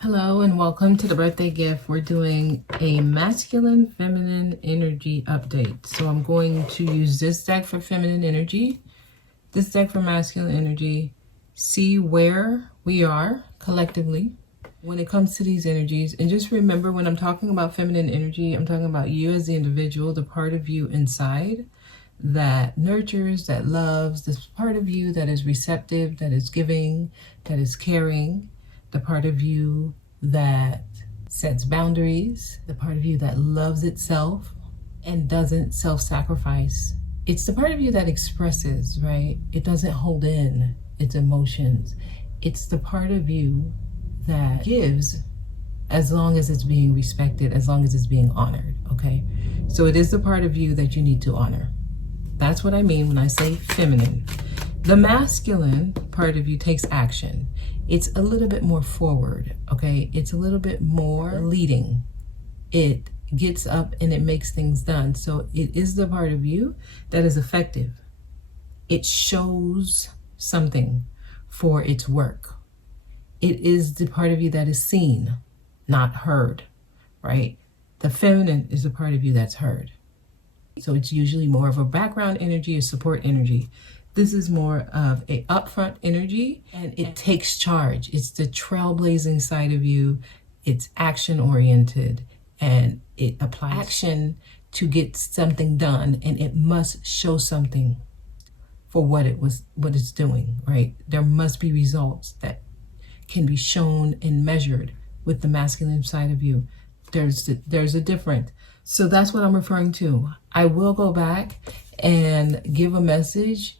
Hello and welcome to the birthday gift. We're doing a masculine feminine energy update. So I'm going to use this deck for feminine energy, this deck for masculine energy, see where we are collectively when it comes to these energies. And just remember, when I'm talking about feminine energy, I'm talking about you as the individual, the part of you inside that nurtures, that loves, this part of you that is receptive, that is giving, that is caring, the part of you that sets boundaries, the part of you that loves itself and doesn't self-sacrifice. It's the part of you that expresses, right? It doesn't hold in its emotions. It's the part of you that gives as long as it's being respected, as long as it's being honored, okay? So it is the part of you that you need to honor. That's what I mean when I say feminine. The masculine part of you takes action. It's a little bit more forward, okay? It's a little bit more leading. It gets up and it makes things done. So it is the part of you that is effective. It shows something for its work. It is the part of you that is seen, not heard, right? The feminine is the part of you that's heard. So it's usually more of a background energy, a support energy. This is more of a upfront energy, and it takes charge. It's the trailblazing side of you. It's action oriented, and it applies action to get something done, and it must show something for what it's doing, right? There must be results that can be shown and measured with the masculine side of you. There's a difference. So that's what I'm referring to. I will go back and give a message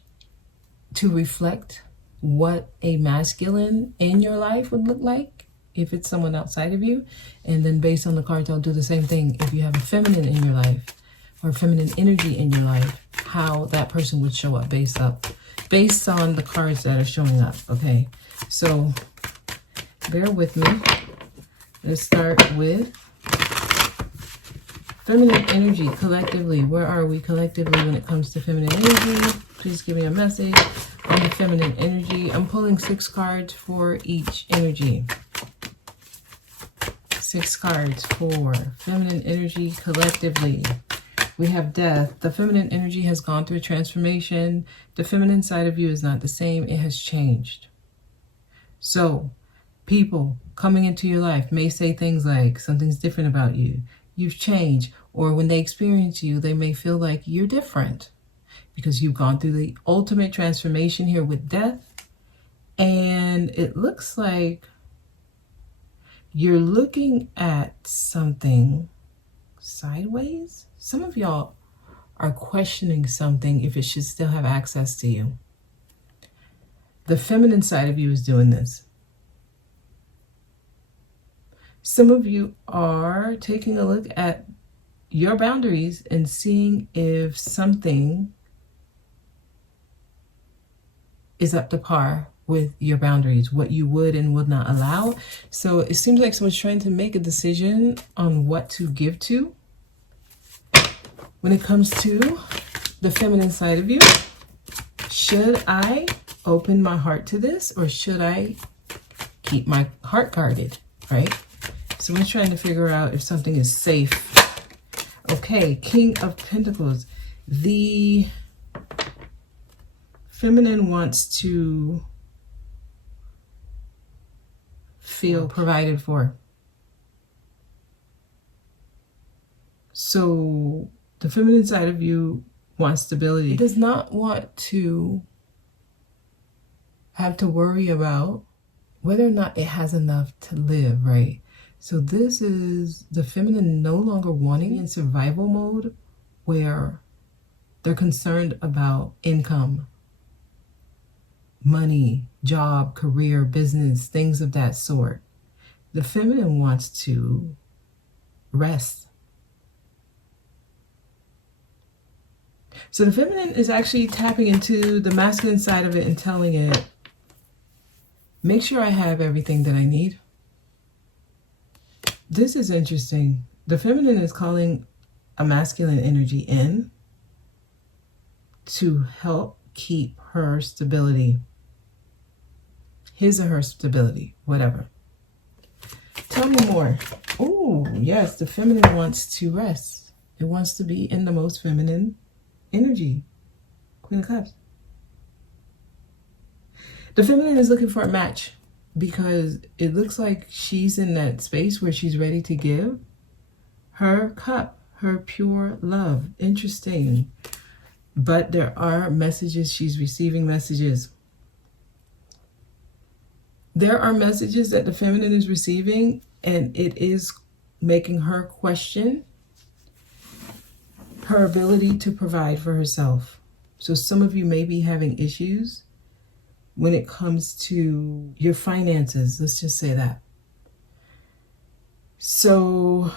to reflect what a masculine in your life would look like if it's someone outside of you. And then based on the cards, I'll do the same thing. If you have a feminine in your life or feminine energy in your life, how that person would show up based on the cards that are showing up, okay? So bear with me. Let's start with feminine energy collectively. Where are we collectively when it comes to feminine energy? Please give me a message on the feminine energy. I'm pulling 6 cards for each energy. 6 cards for feminine energy collectively. We have death. The feminine energy has gone through a transformation. The feminine side of you is not the same. It has changed. So people coming into your life may say things like, something's different about you. You've changed. Or when they experience you, they may feel like you're different because you've gone through the ultimate transformation here with death. And it looks like you're looking at something sideways. Some of y'all are questioning something if it should still have access to you. The feminine side of you is doing this. Some of you are taking a look at your boundaries and seeing if something is up to par with your boundaries, what you would and would not allow. So it seems like someone's trying to make a decision on what to give to when it comes to the feminine side of you. Should I open my heart to this, or should I keep my heart guarded, right? So we're trying to figure out if something is safe. Okay, King of Pentacles. The feminine wants to feel provided for. So the feminine side of you wants stability. It does not want to have to worry about whether or not it has enough to live, right? So this is the feminine no longer wanting in survival mode where they're concerned about income, money, job, career, business, things of that sort. The feminine wants to rest. So the feminine is actually tapping into the masculine side of it and telling it, make sure I have everything that I need. This is interesting. The feminine is calling a masculine energy in to help keep her stability. His or her stability, whatever. tell me more. Oh, yes, the feminine wants to rest. It wants to be in the most feminine energy. Queen of Cups. The feminine is looking for a match because it looks like she's in that space where she's ready to give her cup, her pure love. Interesting. But there are messages. She's receiving messages. There are messages that the feminine is receiving, and it is making her question her ability to provide for herself. So some of you may be having issues when it comes to your finances. Let's just say that. So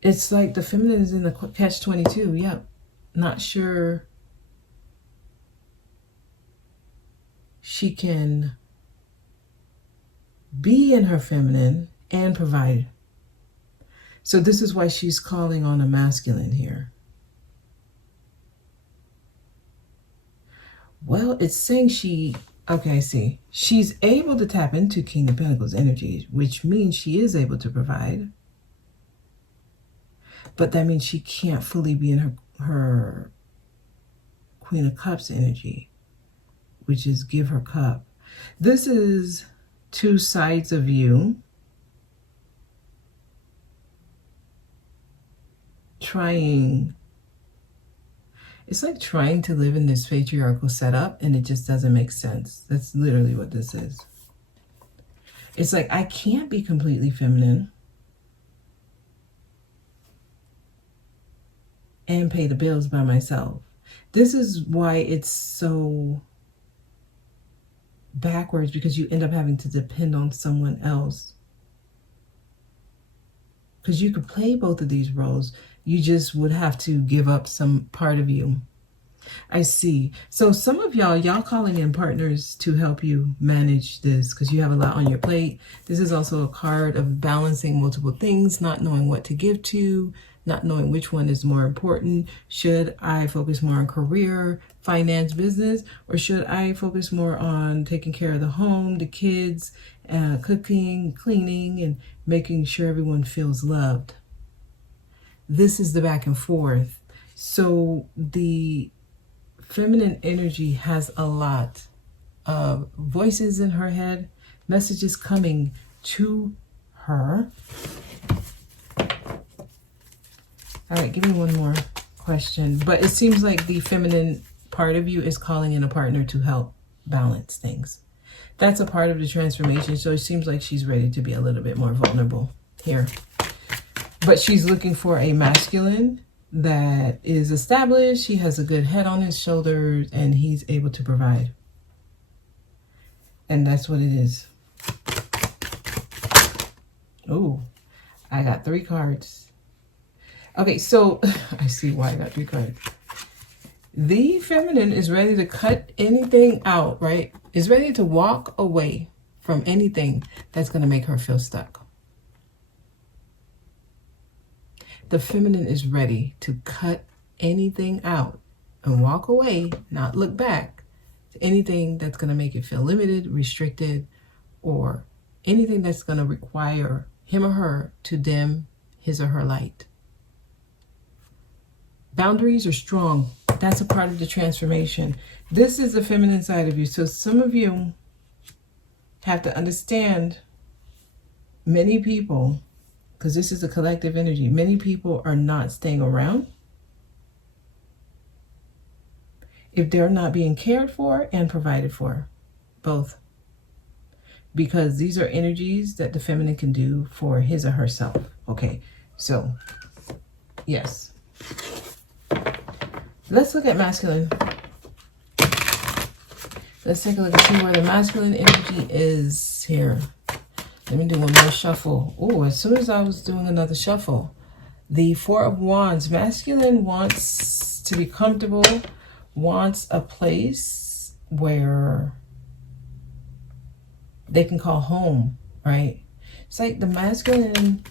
it's like the feminine is in the catch-22. Yep. Not sure she can be in her feminine and provide. So this is why she's calling on a masculine here. Well, it's saying okay, I see. She's able to tap into King of Pentacles energy, which means she is able to provide. But that means she can't fully be in her Queen of Cups energy, which is give her cup. This is two sides of you trying. It's like trying to live in this patriarchal setup and it just doesn't make sense. That's literally what this is. It's like I can't be completely feminine and pay the bills by myself. This is why it's so backwards, because you end up having to depend on someone else. Because you could play both of these roles. You just would have to give up some part of you. I see. So some of y'all calling in partners to help you manage this because you have a lot on your plate. This is also a card of balancing multiple things, not knowing what to give to, not knowing which one is more important. Should I focus more on career, finance, business, or should I focus more on taking care of the home, the kids, cooking, cleaning, and making sure everyone feels loved? This is the back and forth. So the feminine energy has a lot of voices in her head, messages coming to her. All right, give me one more question. But it seems like the feminine part of you is calling in a partner to help balance things. That's a part of the transformation. So it seems like she's ready to be a little bit more vulnerable here. But she's looking for a masculine that is established. He has a good head on his shoulders and he's able to provide. And that's what it is. Oh, I got 3 cards. Okay, so I see why I got 3 cards. The feminine is ready to cut anything out, right? Is ready to walk away from anything that's going to make her feel stuck. The feminine is ready to cut anything out and walk away, not look back to anything that's going to make it feel limited, restricted, or anything that's going to require him or her to dim his or her light. Boundaries are strong. That's a part of the transformation. This is the feminine side of you. So some of you have to understand many people, because this is a collective energy, many people are not staying around if they're not being cared for and provided for, both. Because these are energies that the feminine can do for his or herself. Okay, so yes. Let's look at masculine. Let's take a look and see where the masculine energy is here. Let me do one more shuffle. Oh, as soon as I was doing another shuffle, the 4 of Wands. Masculine wants to be comfortable, wants a place where they can call home, right? It's like the masculine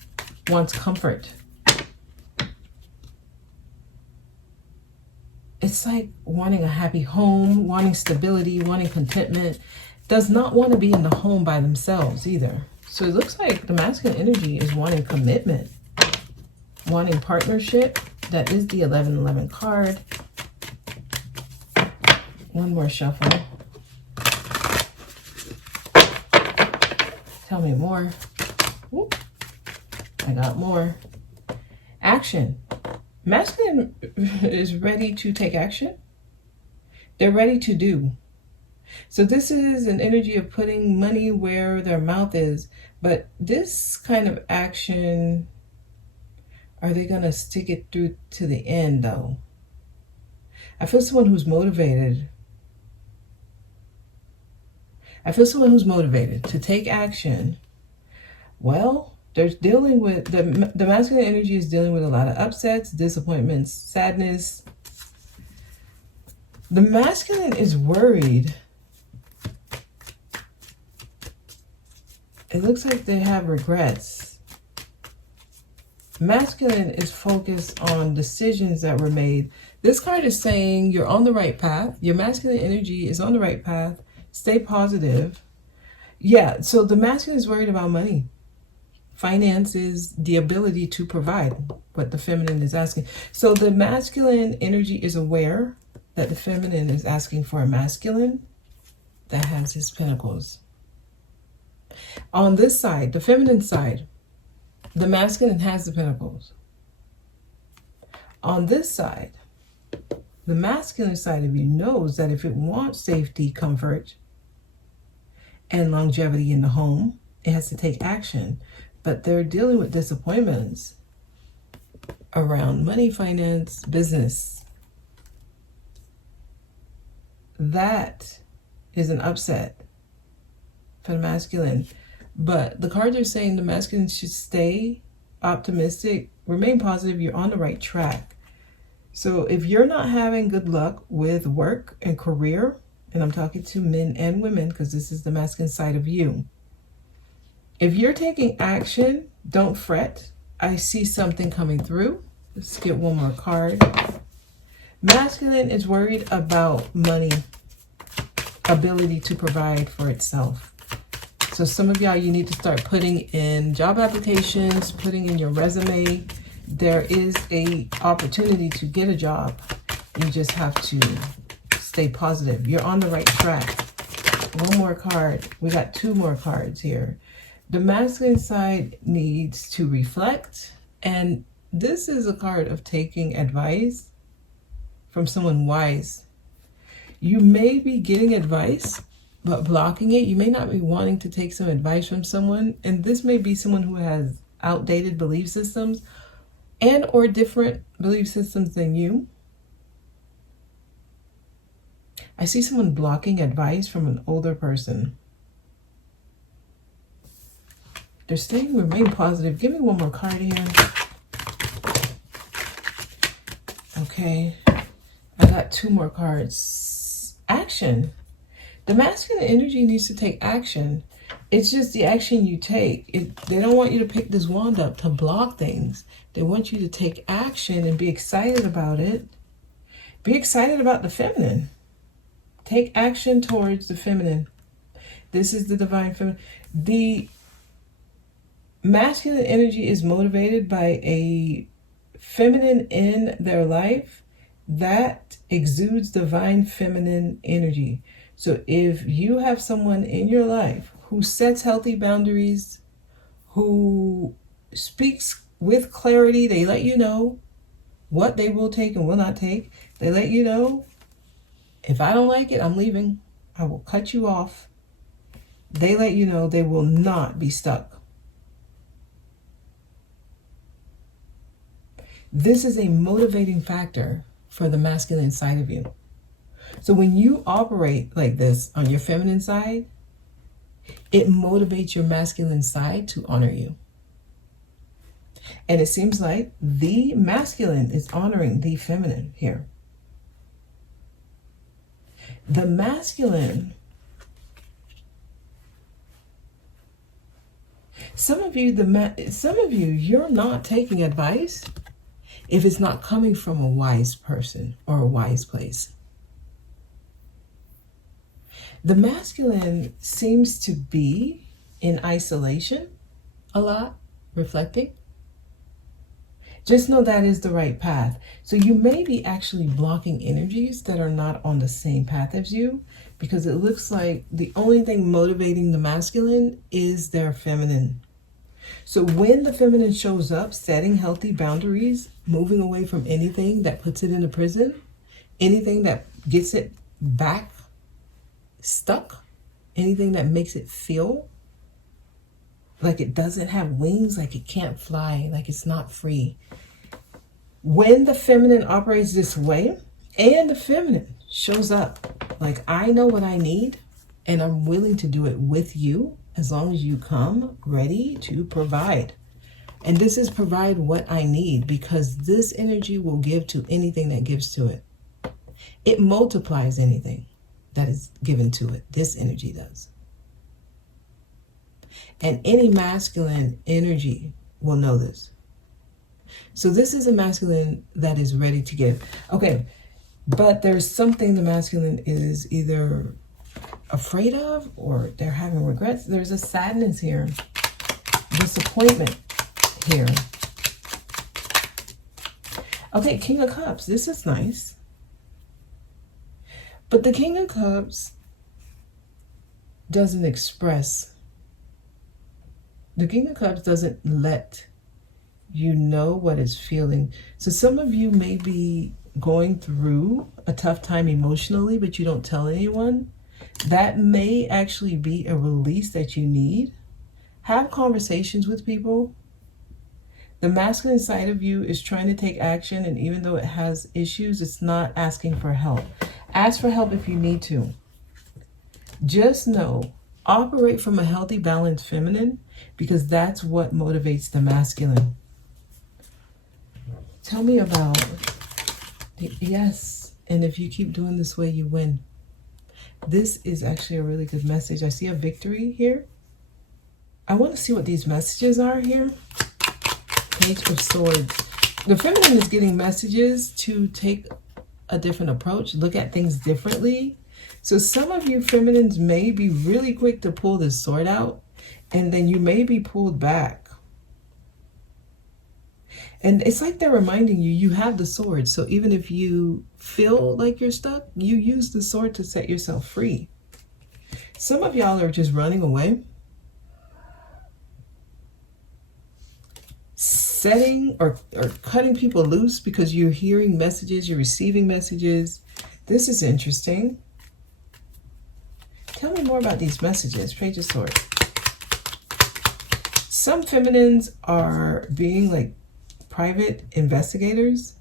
wants comfort. It's like wanting a happy home, wanting stability, wanting contentment. does not want to be in the home by themselves either. So it looks like the masculine energy is wanting commitment, wanting partnership. That is the 1111 card. One more shuffle. Tell me more. Whoop. I got more. Action. Masculine is ready to take action. They're ready to do. So this is an energy of putting money where their mouth is. But this kind of action, are they going to stick it through to the end though? I feel someone who's motivated. I feel someone who's motivated to take action. Well, there's dealing with, the masculine energy is dealing with a lot of upsets, disappointments, sadness. The masculine is worried. It looks like they have regrets. Masculine is focused on decisions that were made. This card is saying you're on the right path. Your masculine energy is on the right path. Stay positive. Yeah, so the masculine is worried about money, finances, the ability to provide, what the feminine is asking. So the masculine energy is aware that the feminine is asking for a masculine that has his pentacles. On this side, the feminine side, the masculine has the pentacles. On this side, the masculine side of you knows that if it wants safety, comfort, and longevity in the home, it has to take action. But they're dealing with disappointments around money, finance, business. That is an upset for the masculine. But the cards are saying the masculine should stay optimistic, remain positive, you're on the right track. So if you're not having good luck with work and career, and I'm talking to men and women because this is the masculine side of you. If you're taking action, don't fret. I see something coming through. Let's get one more card. Masculine is worried about money, ability to provide for itself. So some of y'all, you need to start putting in job applications, putting in your resume. There is a opportunity to get a job. You just have to stay positive. You're on the right track. One more card. We got two more cards here. The masculine side needs to reflect. And this is a card of taking advice from someone wise. You may be getting advice, but blocking it. You may not be wanting to take some advice from someone. And this may be someone who has outdated belief systems and or different belief systems than you. I see someone blocking advice from an older person. They're saying remain positive. Give me one more card here. Okay. I got two more cards. Action. The masculine energy needs to take action. It's just the action you take. They don't want you to pick this wand up to block things. They want you to take action and be excited about it. Be excited about the feminine. Take action towards the feminine. This is the divine feminine. The masculine energy is motivated by a feminine in their life that exudes divine feminine energy. So if you have someone in your life who sets healthy boundaries, who speaks with clarity, they let you know what they will take and will not take. They let you know, if I don't like it, I'm leaving. I will cut you off. They let you know they will not be stuck. This is a motivating factor for the masculine side of you. So when you operate like this on your feminine side, it motivates your masculine side to honor you. And it seems like the masculine is honoring the feminine here. The masculine, some of you, you're not taking advice if it's not coming from a wise person or a wise place. The masculine seems to be in isolation a lot, reflecting. Just know that is the right path. So you may be actually blocking energies that are not on the same path as you, because it looks like the only thing motivating the masculine is their feminine. So when the feminine shows up, setting healthy boundaries, moving away from anything that puts it in a prison, anything that gets it back stuck, anything that makes it feel like it doesn't have wings, like it can't fly, like it's not free. When the feminine operates this way, and the feminine shows up like, I know what I need, and I'm willing to do it with you, as long as you come ready to provide. And this is provide what I need, because this energy will give to anything that gives to it. It multiplies anything that is given to it. This energy does. And any masculine energy will know this. So this is a masculine that is ready to give. Okay, but there's something the masculine is either afraid of, or they're having regrets. There's a sadness here, disappointment here. Okay, King of Cups. This is nice. But the King of Cups doesn't express. The King of Cups doesn't let you know what it's feeling. So some of you may be going through a tough time emotionally, but you don't tell anyone. That may actually be a release that you need. Have conversations with people. The masculine side of you is trying to take action, and even though it has issues, it's not asking for help. Ask for help if you need to. Just know, operate from a healthy, balanced feminine, because that's what motivates the masculine. Tell me about, yes, and if you keep doing this way, you win. This is actually a really good message. I see a victory here. I want to see what these messages are here. Page of Swords. The feminine is getting messages to take a different approach, look at things differently. So some of you feminines may be really quick to pull this sword out, and then you may be pulled back. And it's like they're reminding you, you have the sword. So even if you feel like you're stuck, you use the sword to set yourself free. Some of y'all are just running away, setting or cutting people loose because you're hearing messages, you're receiving messages. This is interesting. Tell me more about these messages. Page of Swords. Some feminines are being like private investigators,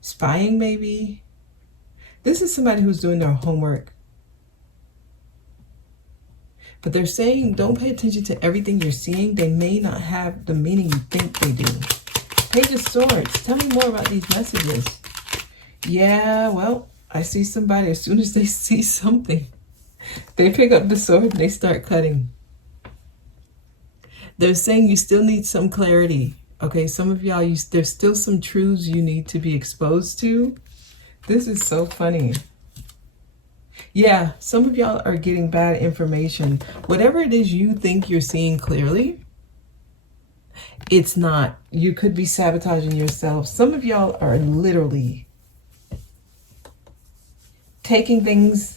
spying maybe. This is somebody who's doing their homework. But they're saying don't pay attention to everything you're seeing. They may not have the meaning you think they do. Page of Swords. Tell me more about these messages. Yeah, well, I see somebody, as soon as they see something, they pick up the sword and they start cutting. They're saying you still need some clarity. Okay, some of y'all, there's still some truths you need to be exposed to. This is so funny. Yeah, some of y'all are getting bad information. Whatever it is you think you're seeing clearly, it's not. You could be sabotaging yourself. Some of y'all are literally taking things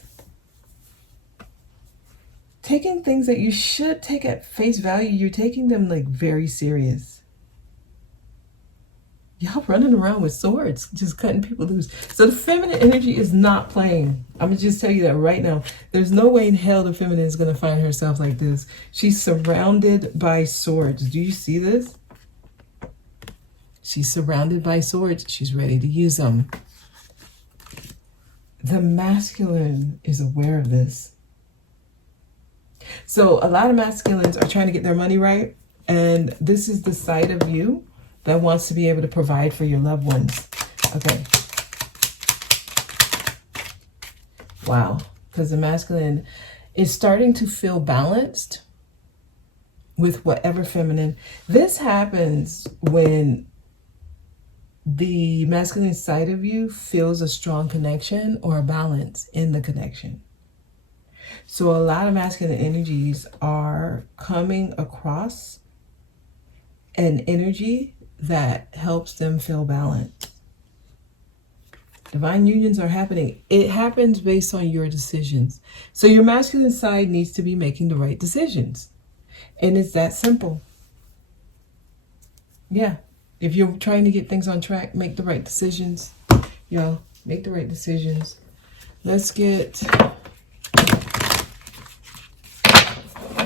that you should take at face value. You're taking them like very serious. Y'all running around with swords, just cutting people loose. So the feminine energy is not playing. I'm going to just tell you that right now. There's no way in hell the feminine is going to find herself like this. She's surrounded by swords. Do you see this? She's surrounded by swords. She's ready to use them. The masculine is aware of this. So a lot of masculines are trying to get their money right. And this is the side of you that wants to be able to provide for your loved ones. Okay. Wow. Because the masculine is starting to feel balanced with whatever feminine. This happens when the masculine side of you feels a strong connection or a balance in the connection. So a lot of masculine energies are coming across an energy that helps them feel balanced. Divine unions are happening. It happens based on your decisions. So your masculine side needs to be making the right decisions. And it's that simple. Yeah. If you're trying to get things on track, make the right decisions. Y'all, make the right decisions. Let's get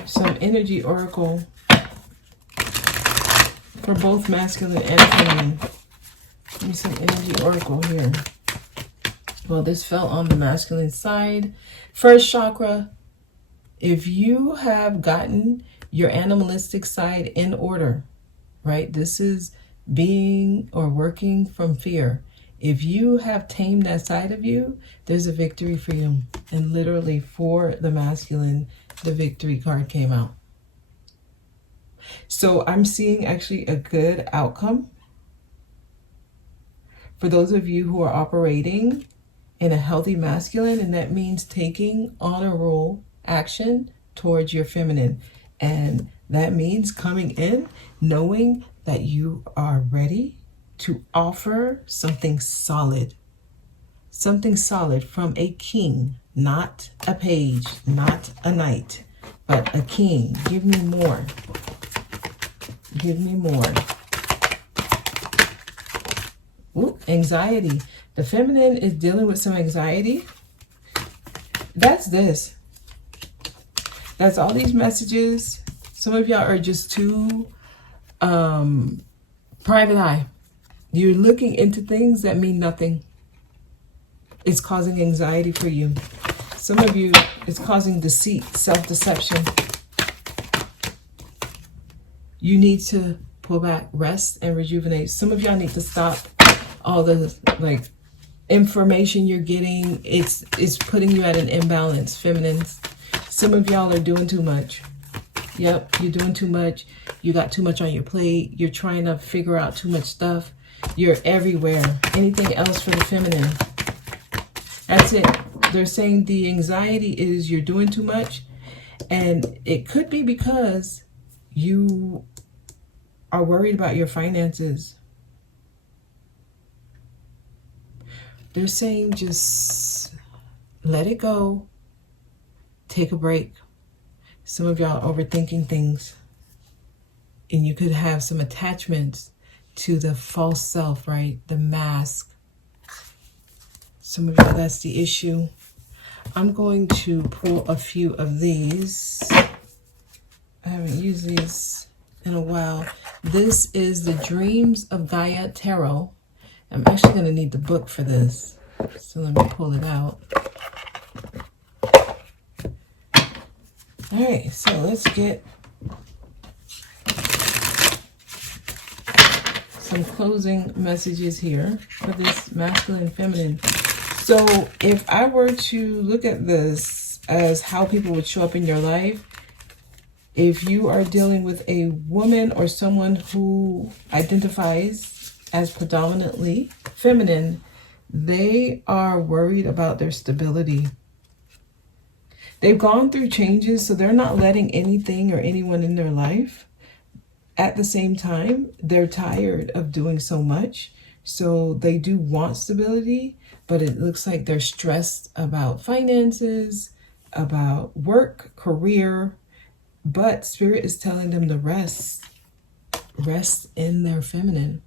some energy oracle for both masculine and feminine. Give me some energy oracle here. Well, this fell on the masculine side. First chakra, if you have gotten your animalistic side in order, right? This is being or working from fear. If you have tamed that side of you, there's a victory for you. And literally for the masculine, the victory card came out. So I'm seeing actually a good outcome for those of you who are operating in a healthy masculine, and that means taking honorable action towards your feminine. And that means coming in knowing that you are ready to offer something solid from a king, not a page, not a knight, but a king. Give me more. Give me more. Ooh, anxiety. The feminine is dealing with some anxiety. That's this. That's all these messages. Some of y'all are just too private eye. You're looking into things that mean nothing. It's causing anxiety for you. Some of you, it's causing deceit, self-deception. You need to pull back, rest, and rejuvenate. Some of y'all need to stop all the information you're getting. It's putting you at an imbalance, feminines. Some of y'all are doing too much. Yep, you're doing too much. You got too much on your plate. You're trying to figure out too much stuff. You're everywhere. Anything else for the feminine? That's it. They're saying the anxiety is you're doing too much. And it could be because you are worried about your finances. They're saying just let it go. Take a break. Some of y'all are overthinking things. And you could have some attachments to the false self, right? The mask. Some of you, that's the issue. I'm going to pull a few of these. I haven't used these in a while. This is the Dreams of Gaia Tarot. I'm actually going to need the book for this. So let me pull it out. All right, so let's get some closing messages here for this masculine feminine. So if I were to look at this as how people would show up in your life, if you are dealing with a woman or someone who identifies as predominantly feminine, they are worried about their stability. They've gone through changes, so they're not letting anything or anyone in their life. At the same time, they're tired of doing so much. So they do want stability, but it looks like they're stressed about finances, about work, career. But Spirit is telling them to rest in their feminine.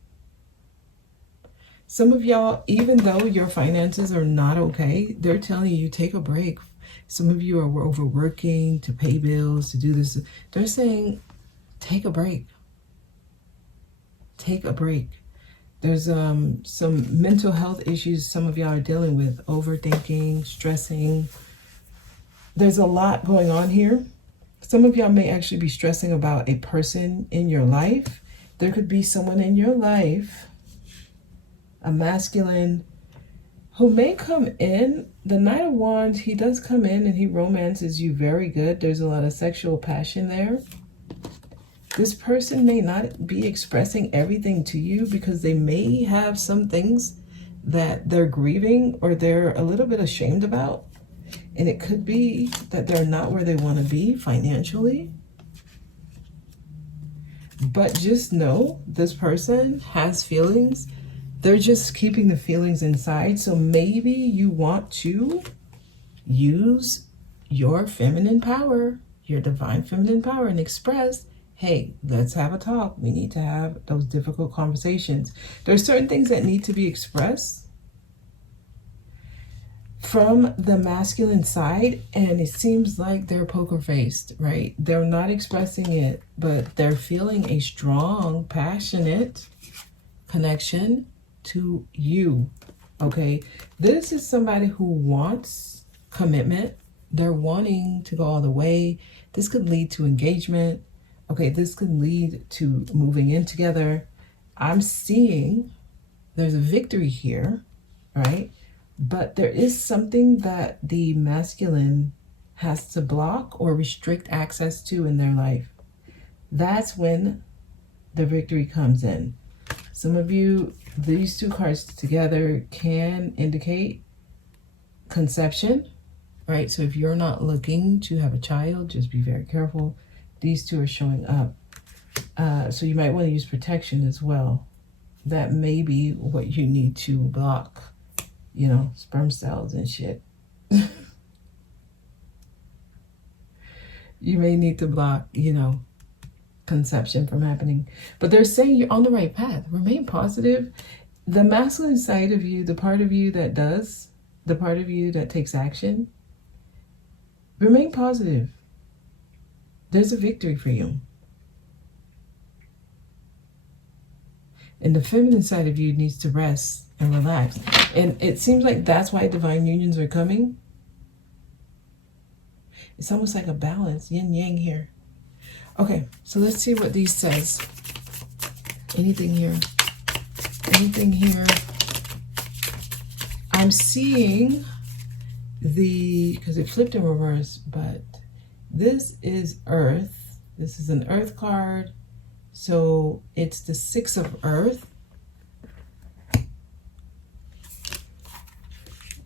Some of y'all, even though your finances are not okay, they're telling you take a break. Some of you are overworking to pay bills, to do this. They're saying take a break. Take a break. There's some mental health issues some of y'all are dealing with, overthinking, stressing. There's a lot going on here. Some of y'all may actually be stressing about a person in your life. There could be someone in your life, a masculine, who may come in. The Knight of Wands, he does come in and he romances you very good. There's a lot of sexual passion there. This person may not be expressing everything to you because they may have some things that they're grieving or they're a little bit ashamed about. And it could be that they're not where they want to be financially. But just know this person has feelings. They're just keeping the feelings inside. So maybe you want to use your feminine power, your divine feminine power, and express, hey, let's have a talk. We need to have those difficult conversations. There's certain things that need to be expressed from the masculine side, and it seems like they're poker faced, right? They're not expressing it, but they're feeling a strong, passionate connection to you. Okay, this is somebody who wants commitment. They're wanting to go all the way. This could lead to engagement. Okay, this could lead to moving in together. I'm seeing there's a victory here, right? But there is something that the masculine has to block or restrict access to in their life. That's when the victory comes in. Some of you, these two cards together can indicate conception, right? So if you're not looking to have a child, just be very careful. These two are showing up. So you might want to use protection as well. That may be what you need to block. You know, sperm cells and shit. You may need to block, you know, conception from happening. But they're saying you're on the right path. Remain positive. The masculine side of you, the part of you that does, the part of you that takes action, remain positive. There's a victory for you. And the feminine side of you needs to rest and relax. And it seems like that's why divine unions are coming. It's almost like a balance, yin yang here. Okay, so let's see what these says. Anything here? Anything here? I'm seeing because it flipped in reverse, but this is Earth. This is an Earth card. So it's the Six of Earth.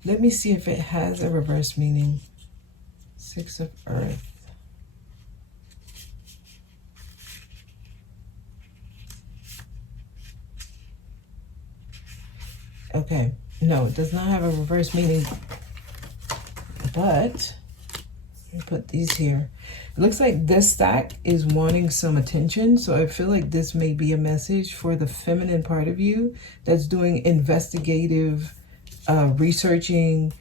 Let me see if it has a reverse meaning. Six of Earth. Okay, no, it does not have a reverse meaning. But let me put these here. It looks like this stack is wanting some attention. So I feel like this may be a message for the feminine part of you that's doing investigative researching,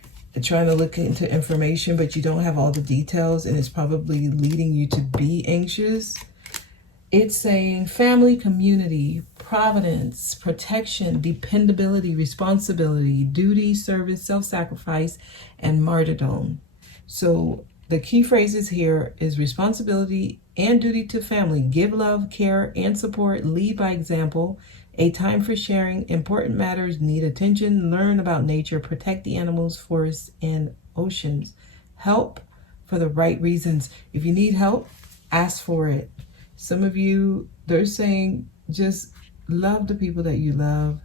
trying to look into information, but you don't have all the details, and it's probably leading you to be anxious. It's saying family, community, providence, protection, dependability, responsibility, duty, service, self-sacrifice, and martyrdom. So the key phrases here is responsibility and duty to family. Give love, care, and support. Lead by example. A time for sharing. Important matters need attention. Learn about nature. Protect the animals, forests, and oceans. Help for the right reasons. If you need help, ask for it. Some of you, they're saying just love the people that you love.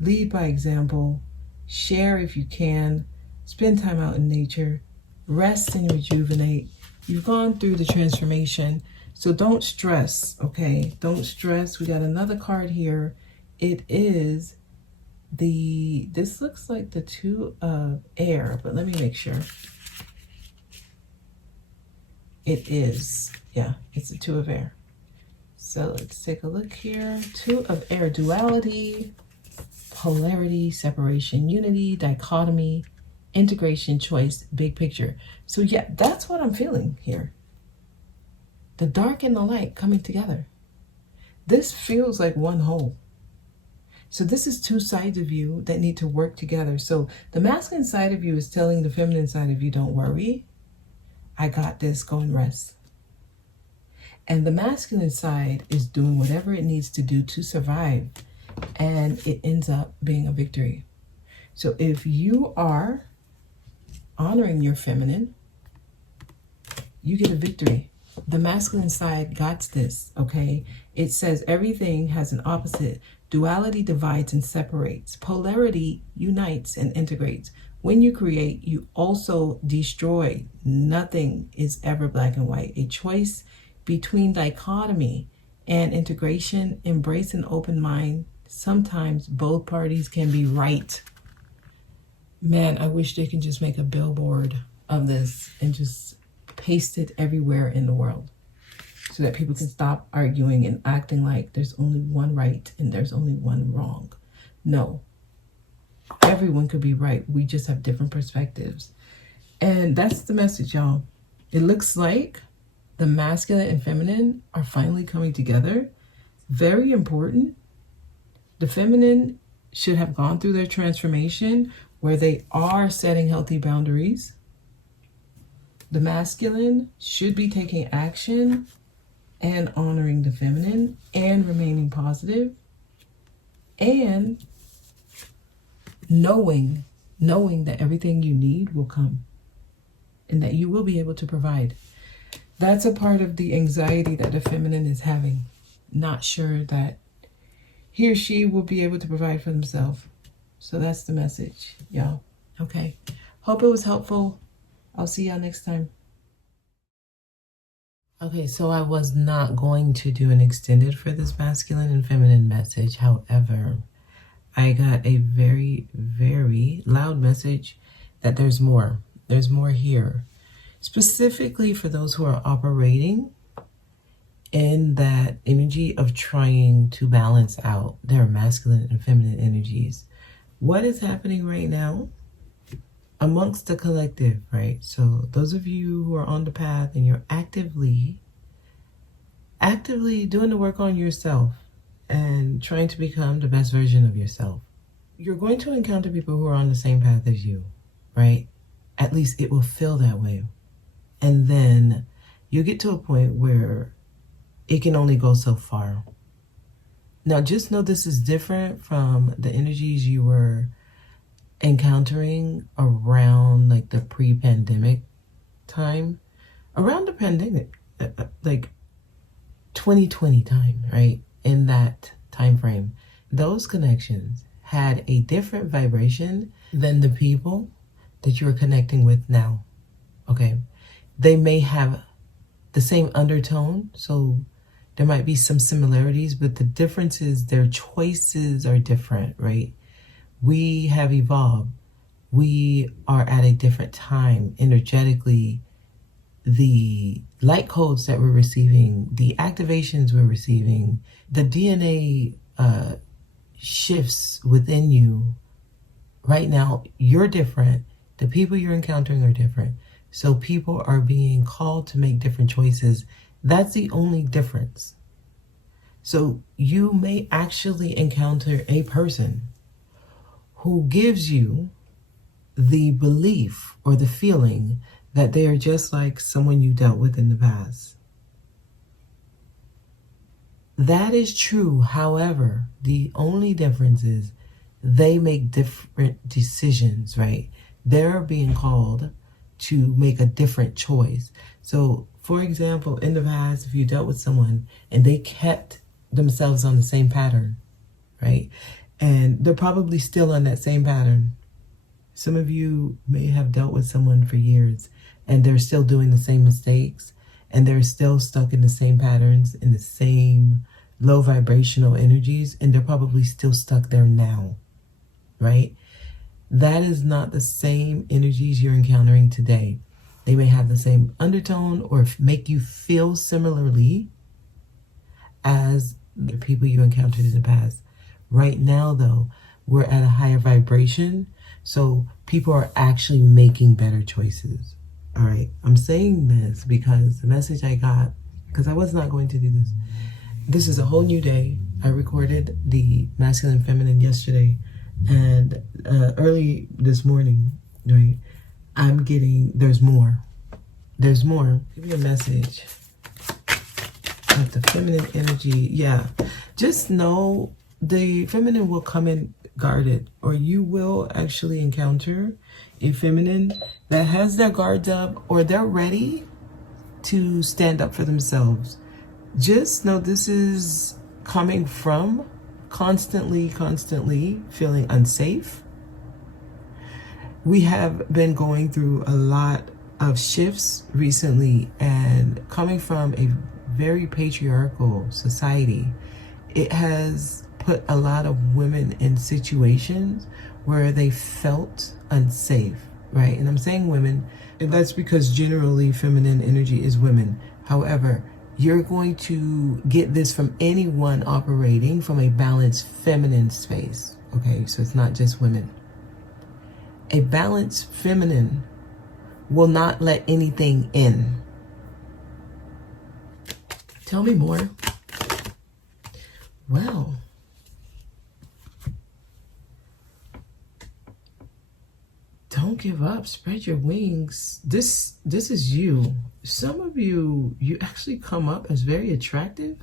Lead by example. Share if you can. Spend time out in nature. Rest and rejuvenate. You've gone through the transformation, so don't stress, okay? Don't stress. We got another card here. It is this looks like the Two of Air, but let me make sure. It is, yeah, it's the Two of Air. So let's take a look here. Two of Air, duality, polarity, separation, unity, dichotomy, integration, choice, big picture. So yeah, that's what I'm feeling here. The dark and the light coming together. This feels like one whole. So this is two sides of you that need to work together. So the masculine side of you is telling the feminine side of you, don't worry. I got this, go and rest. And the masculine side is doing whatever it needs to do to survive. And it ends up being a victory. So if you are honoring your feminine, you get a victory. The masculine side got this, okay? It says everything has an opposite. Duality divides and separates. Polarity unites and integrates. When you create, you also destroy. Nothing is ever black and white. A choice between dichotomy and integration. Embrace an open mind. Sometimes both parties can be right. Man, I wish they can just make a billboard of this and just paste it everywhere in the world so that people can stop arguing and acting like there's only one right and there's only one wrong. No, everyone could be right. We just have different perspectives. And that's the message, y'all. It looks like the masculine and feminine are finally coming together. Very important. The feminine should have gone through their transformation where they are setting healthy boundaries. The masculine should be taking action and honoring the feminine and remaining positive and knowing that everything you need will come and that you will be able to provide. That's a part of the anxiety that the feminine is having. Not sure that he or she will be able to provide for themselves. So that's the message, y'all. Okay. Hope it was helpful. I'll see y'all next time. Okay, so I was not going to do an extended for this masculine and feminine message. However, I got a very, very loud message that there's more. There's more here. Specifically for those who are operating in that energy of trying to balance out their masculine and feminine energies. What is happening right now amongst the collective, right? So those of you who are on the path and you're actively doing the work on yourself and trying to become the best version of yourself, you're going to encounter people who are on the same path as you, right? At least it will feel that way. And then you get to a point where it can only go so far. Now, just know this is different from the energies you were encountering around like the pre-pandemic time, around the pandemic, like 2020 time, right? In that time frame, those connections had a different vibration than the people that you're connecting with now, okay? They may have the same undertone, so there might be some similarities, but the difference is their choices are different, right? We have evolved. We are at a different time energetically. The light codes that we're receiving, the activations we're receiving, the DNA shifts within you. Right now, you're different. The people you're encountering are different. So people are being called to make different choices. That's the only difference. So you may actually encounter a person who gives you the belief or the feeling that they are just like someone you dealt with in the past. That is true. However, the only difference is they make different decisions, right? They're being called to make a different choice. So, for example, in the past, if you dealt with someone and they kept themselves on the same pattern, right? And they're probably still on that same pattern. Some of you may have dealt with someone for years and they're still doing the same mistakes and they're still stuck in the same patterns, in the same low vibrational energies, and they're probably still stuck there now, right? That is not the same energies you're encountering today. They may have the same undertone or make you feel similarly as the people you encountered in the past. Right now, though, we're at a higher vibration, so people are actually making better choices. All right, I'm saying this because the message I got, because I was not going to do this. This is a whole new day. I recorded the masculine and feminine yesterday, and early this morning, right, I'm getting, there's more. There's more. Give me a message. Like the feminine energy, yeah. Just know the feminine will come in guarded, or you will actually encounter a feminine that has their guards up, or they're ready to stand up for themselves. Just know this is coming from constantly feeling unsafe, We have been going through a lot of shifts recently, and coming from a very patriarchal society, it has put a lot of women in situations where they felt unsafe, right? And I'm saying women, and that's because generally feminine energy is women. However, you're going to get this from anyone operating from a balanced feminine space, okay? So it's not just women. A balanced feminine will not let anything in. Tell me more. Well, don't give up. Spread your wings. This is you. Some of you actually come up as very attractive.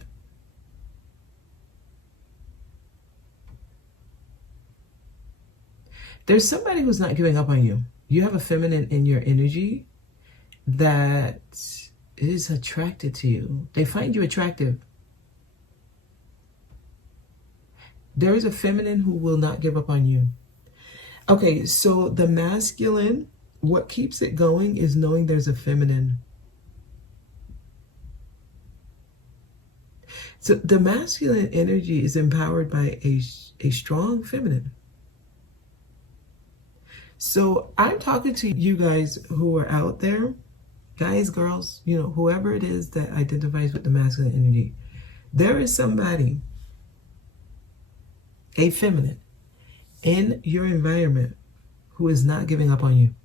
There's somebody who's not giving up on you. You have a feminine in your energy that is attracted to you. They find you attractive. There is a feminine who will not give up on you. Okay, so the masculine, what keeps it going is knowing there's a feminine. So the masculine energy is empowered by a strong feminine. So I'm talking to you guys who are out there, guys, girls, you know, whoever it is that identifies with the masculine energy. There is somebody, a feminine, in your environment who is not giving up on you.